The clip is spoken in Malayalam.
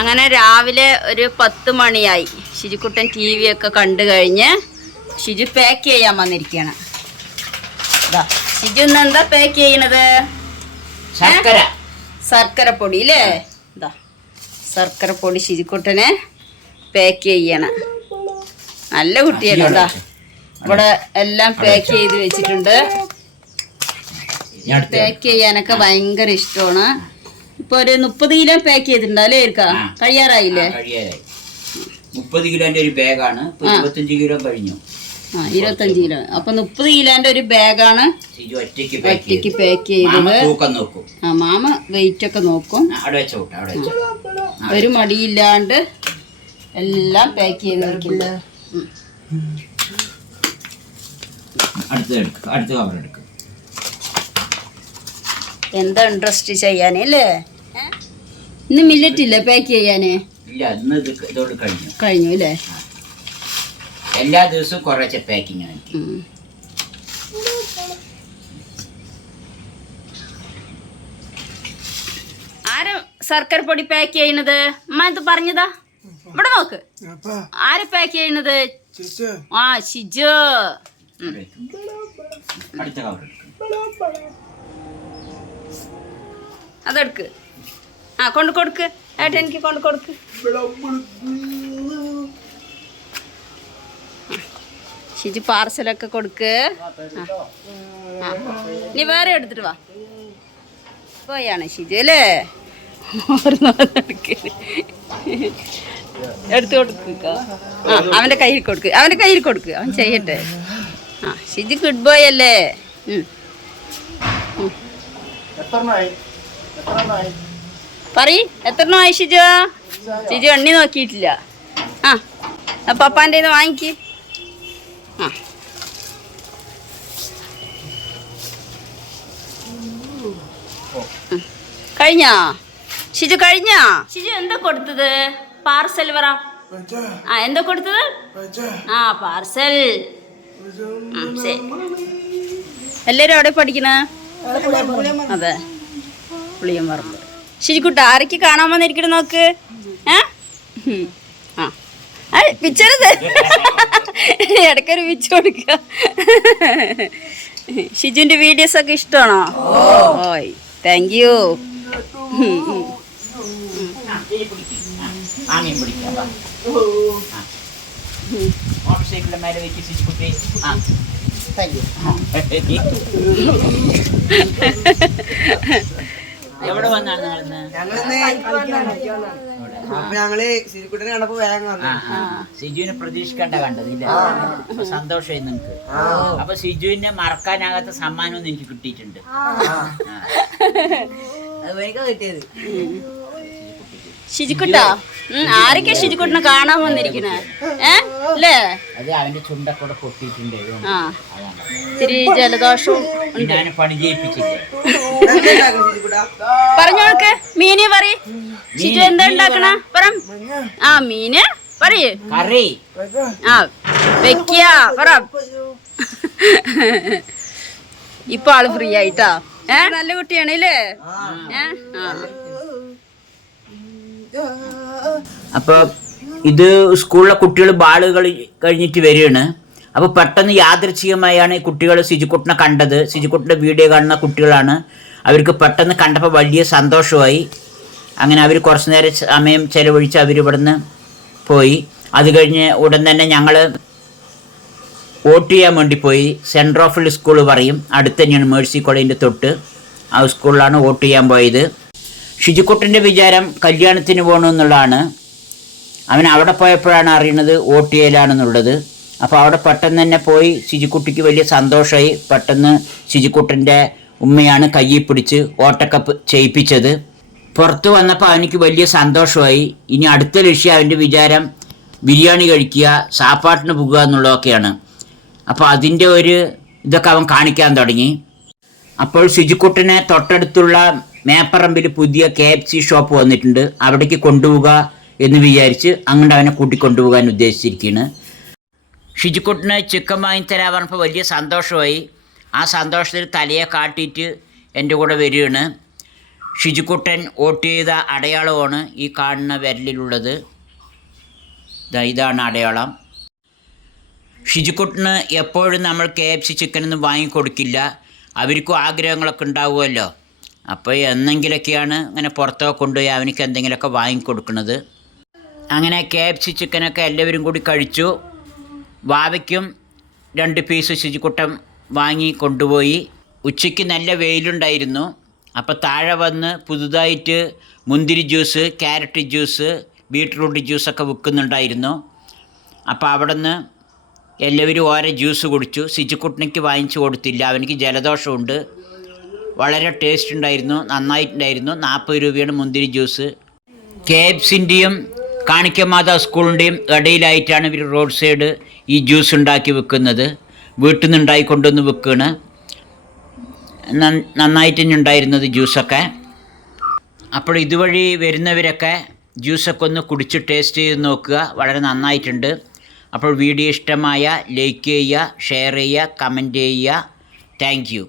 അങ്ങനെ രാവിലെ ഒരു 10 മണിയായി. ഷിജുക്കുട്ടൻ TV ഒക്കെ കണ്ടു കഴിഞ്ഞ് ഷിജു പാക്ക് ചെയ്യാൻ വന്നിരിക്കുകയാണ്. ഷിജു ഇന്ന് എന്താ പാക്ക് ചെയ്യണത്? ശർക്കര പൊടി അല്ലേ? ഇതാ ശർക്കര പൊടി ഷിജുക്കുട്ടനെ പാക്ക് ചെയ്യണം. നല്ല കുട്ടിയല്ലേ? ഇതാ ഇവിടെ എല്ലാം പാക്ക് ചെയ്ത് വെച്ചിട്ടുണ്ട്. പാക്ക് ചെയ്യാനൊക്കെ ഭയങ്കര ഇഷ്ടമാണ്. ഇപ്പൊ ഒരു 30 കിലോ പാക്ക് ചെയ്തിട്ടുണ്ടല്ലേ? കഴിയാറായില്ലേ? 30 കിലോന്റെ ഒരു ബാഗാണ്. 25 കിലോ കഴിഞ്ഞു. 25 കിലോ. അപ്പൊ 30 കിലോന്റെ ഒരു ബാഗാണ് ഒറ്റയ്ക്ക് പാക്ക് ചെയ്തത്. മാമ വെയിറ്റ് ഒക്കെ നോക്കും. ഒരു മടിയില്ലാണ്ട് എല്ലാം പാക്ക് ചെയ്ത് വെക്കുന്നത്. എന്താ ഇൻട്രസ്റ്റ് ചെയ്യാനല്ലേ? ഇന്ന് മില്ലറ്റ് ഇല്ല പാക്ക് ചെയ്യാന്? കഴിഞ്ഞു അല്ലേ? എല്ലാ ദിവസവും കുറച്ച് പാക്കിങ്. ആരാ ശർക്കര പൊടി പാക്ക് ചെയ്യണത്? അമ്മ എന്ത് പറഞ്ഞതാ? ഇവിടെ നോക്ക്. ആര് പാക്ക് ചെയ്യണത്? ഷിജു. അതെടുക്ക്. കൊണ്ട് കൊടുക്ക്. ഏട്ടാ എനിക്ക് കൊണ്ട് കൊടുക്ക്. ഷിജു പാർസലൊക്കെ കൊടുക്ക്. നീ വേറെ എടുത്തിട്ട് വാ. പോയാണ് ഷിജു അല്ലേ? എടുത്തു കൊടുക്ക. അവന്റെ കയ്യിൽ കൊടുക്ക്. അവൻ ചെയ്യട്ടെ. ഷിജു ഗുഡ് ബോയ് അല്ലേ? പറയ് എത്രണ്ണമായി ഷിജു? ഷിജു എണ്ണി നോക്കിയിട്ടില്ല. പപ്പാൻ്റെ വാങ്ങിക്ക്. കഴിഞ്ഞോ ഷിജു? കഴിഞ്ഞോ ഷിജു? എന്താ കൊടുത്തത്? പാർസൽ പറ. എന്താ കൊടുത്തത്? പാർസൽ. ശരി. എല്ലാരും അവിടെ പഠിക്കണ? അതെ, പുളിയമ്പറമ്പ്. ഷിജുക്കുട്ട ആരൊക്കെ കാണാൻ വന്നിരിക്കണം നോക്ക്. പിച്ചരുത്. ഇടയ്ക്കൊരു പിച്ച് കൊടുക്കുക. ഷിജുവിന്റെ വീഡിയോസ് ഒക്കെ ഇഷ്ടമാണോ? ഓയ് താങ്ക് യു. എവിടെ വന്നാണ് ഞങ്ങള് സിജുക്കുട്ടനെ കണ്ടപ്പോ വേഗം വന്നു. സിജുവിനെ പ്രതീക്ഷിക്കണ്ട കണ്ടതില്ല. സന്തോഷമായി നിങ്ങക്ക്. അപ്പൊ സിജുവിനെ മറക്കാനാകാത്ത സമ്മാനമൊന്നും എനിക്ക് കിട്ടിയിട്ടുണ്ട്. കിട്ടിയത് ഷിജുക്കുട്ടാ. ആരൊക്കെ ഷിജുക്കുട്ടിനെ കാണാൻ വന്നിരിക്കണേ? അല്ലേ? അത് അവന്റെ ചുണ്ടക്കൂടെ പൊട്ടിയിട്ടുണ്ട്. ഇത്തിരി ജലദോഷവും പണി ചെയ്യിപ്പിച്ചില്ല. പറഞ്ഞോൾക്ക്. മീന് പറ. ഷിജു എന്താ ഉണ്ടാക്കണ? പറ. മീന് പറയ്. കറി വെക്ക പറ. ഇപ്പൊ ആള് ഫ്രീ ആയിട്ടാ. നല്ല കുട്ടിയാണ് അല്ലേ? അപ്പൊ ഇത് സ്കൂളിലെ കുട്ടികൾ ബാള് കളി കഴിഞ്ഞിട്ട് വരികയാണ്. അപ്പോൾ പെട്ടെന്ന് യാദൃച്ഛികമായാണ് കുട്ടികൾ സിജുക്കുട്ടനെ കണ്ടത്. സിജുക്കുട്ടൻ്റെ വീഡിയോ കാണുന്ന കുട്ടികളാണ്. അവർക്ക് പെട്ടെന്ന് കണ്ടപ്പോൾ വലിയ സന്തോഷമായി. അങ്ങനെ അവർ കുറച്ച് നേരം സമയം ചിലവഴിച്ച് അവർ ഇവിടുന്ന് പോയി. അത് കഴിഞ്ഞ് ഉടൻ തന്നെ ഞങ്ങൾ വോട്ട് ചെയ്യാൻ വേണ്ടി പോയി. സെൻറ്റർ ഓഫ് സ്കൂൾ പറയും, അടുത്ത് തന്നെയാണ് മേഴ്സി കോളേജിൻ്റെ തൊട്ട്. ആ സ്കൂളിലാണ് വോട്ട് ചെയ്യാൻ പോയത്. ഷിജുക്കുട്ടൻ്റെ വിചാരം കല്യാണത്തിന് പോകണമെന്നുള്ളതാണ്. അവൻ അവിടെ പോയപ്പോഴാണ് അറിയുന്നത് വോട്ട് ചെയ്യലാണെന്നുള്ളത്. അപ്പോൾ അവിടെ പെട്ടെന്ന് തന്നെ പോയി. ഷിജുക്കുട്ടിക്ക് വലിയ സന്തോഷമായി. പെട്ടെന്ന് ഷിജുക്കുട്ടൻ്റെ ഉമ്മയാണ് കയ്യിൽ പിടിച്ച് വോട്ടൊക്കെ ചെയ്യിപ്പിച്ചത്. പുറത്ത് വന്നപ്പോൾ അവനിക്ക് വലിയ സന്തോഷമായി. ഇനി അടുത്ത ലക്ഷ്യം അവൻ്റെ വിചാരം ബിരിയാണി കഴിക്കുക, സാപ്പാട്ടിന് പോകുക എന്നുള്ളതൊക്കെയാണ്. അപ്പോൾ അതിൻ്റെ ഒരു ഇതൊക്കെ അവൻ കാണിക്കാൻ തുടങ്ങി. അപ്പോൾ ഷിജുക്കുട്ടനെ തൊട്ടടുത്തുള്ള മേപ്പറമ്പിൽ പുതിയ KFC ഷോപ്പ് വന്നിട്ടുണ്ട്. അവിടേക്ക് കൊണ്ടുപോവുക എന്ന് വിചാരിച്ച് അങ്ങോട്ട് അവനെ കൂട്ടിക്കൊണ്ടുപോകാൻ ഉദ്ദേശിച്ചിരിക്കുകയാണ്. ഷിജുക്കുട്ടന് ചിക്കൻ വാങ്ങിത്തരാൻ പറഞ്ഞപ്പോൾ വലിയ സന്തോഷമായി. ആ സന്തോഷത്തിൽ തലയെ കാട്ടിയിട്ട് എൻ്റെ കൂടെ വരികയാണ്. ഷിജുക്കുട്ടൻ വോട്ട് ചെയ്ത അടയാളമാണ് ഈ കാണുന്ന വിരലിലുള്ളത്. ഇതാണ് അടയാളം. ഷിജുക്കുട്ടന് എപ്പോഴും നമ്മൾ KFC ചിക്കനൊന്നും വാങ്ങിക്കൊടുക്കില്ല. അവർക്കും ആഗ്രഹങ്ങളൊക്കെ ഉണ്ടാവുമല്ലോ. അപ്പോൾ എന്നെങ്കിലൊക്കെയാണ് ഇങ്ങനെ പുറത്തൊക്കെ കൊണ്ടുപോയി അവനക്ക് എന്തെങ്കിലുമൊക്കെ വാങ്ങിക്കൊടുക്കുന്നത്. അങ്ങനെ KFC ചിക്കനൊക്കെ എല്ലാവരും കൂടി കഴിച്ചു. വാവയ്ക്കും 2 പീസ് ഷിജുക്കുട്ടൻ വാങ്ങി കൊണ്ടുപോയി. ഉച്ചയ്ക്ക് നല്ല വെയിലുണ്ടായിരുന്നു. അപ്പോൾ താഴെ വന്ന് പുതുതായിട്ട് മുന്തിരി ജ്യൂസ്, ക്യാരറ്റ് ജ്യൂസ്, ബീട്രൂട്ട് ജ്യൂസൊക്കെ വിൽക്കുന്നുണ്ടായിരുന്നു. അപ്പോൾ അവിടെ നിന്ന് എല്ലാവരും ഓരോ ജ്യൂസ് കുടിച്ചു. ഷിജുക്കുട്ടനിക്ക് വാങ്ങിച്ചു കൊടുത്തില്ല, അവനിക്ക് ജലദോഷമുണ്ട്. വളരെ ടേസ്റ്റ് ഉണ്ടായിരുന്നു, നന്നായിട്ടുണ്ടായിരുന്നു. 40 രൂപയാണ് മുന്തിരി ജ്യൂസ്. KFCൻ്റെയും കാണിക്കമാതാ സ്കൂളിൻ്റെയും ഇടയിലായിട്ടാണ് ഇവർ റോഡ് സൈഡ് ഈ ജ്യൂസ് ഉണ്ടാക്കി വിൽക്കുന്നത്. വീട്ടിൽ നിന്ന് ഉണ്ടായിക്കൊണ്ടുവന്ന് വിൽക്കുകയാണ്. നന്നായിട്ട് തന്നെ ഉണ്ടായിരുന്നത് ജ്യൂസൊക്കെ. അപ്പോൾ ഇതുവഴി വരുന്നവരൊക്കെ ജ്യൂസൊക്കെ ഒന്ന് കുടിച്ച് ടേസ്റ്റ് ചെയ്ത് നോക്കുക, വളരെ നന്നായിട്ടുണ്ട്. അപ്പോൾ വീഡിയോ ഇഷ്ടമായ ലൈക്ക് ചെയ്യുക, ഷെയർ ചെയ്യുക, കമൻറ്റ് ചെയ്യുക. Thank you.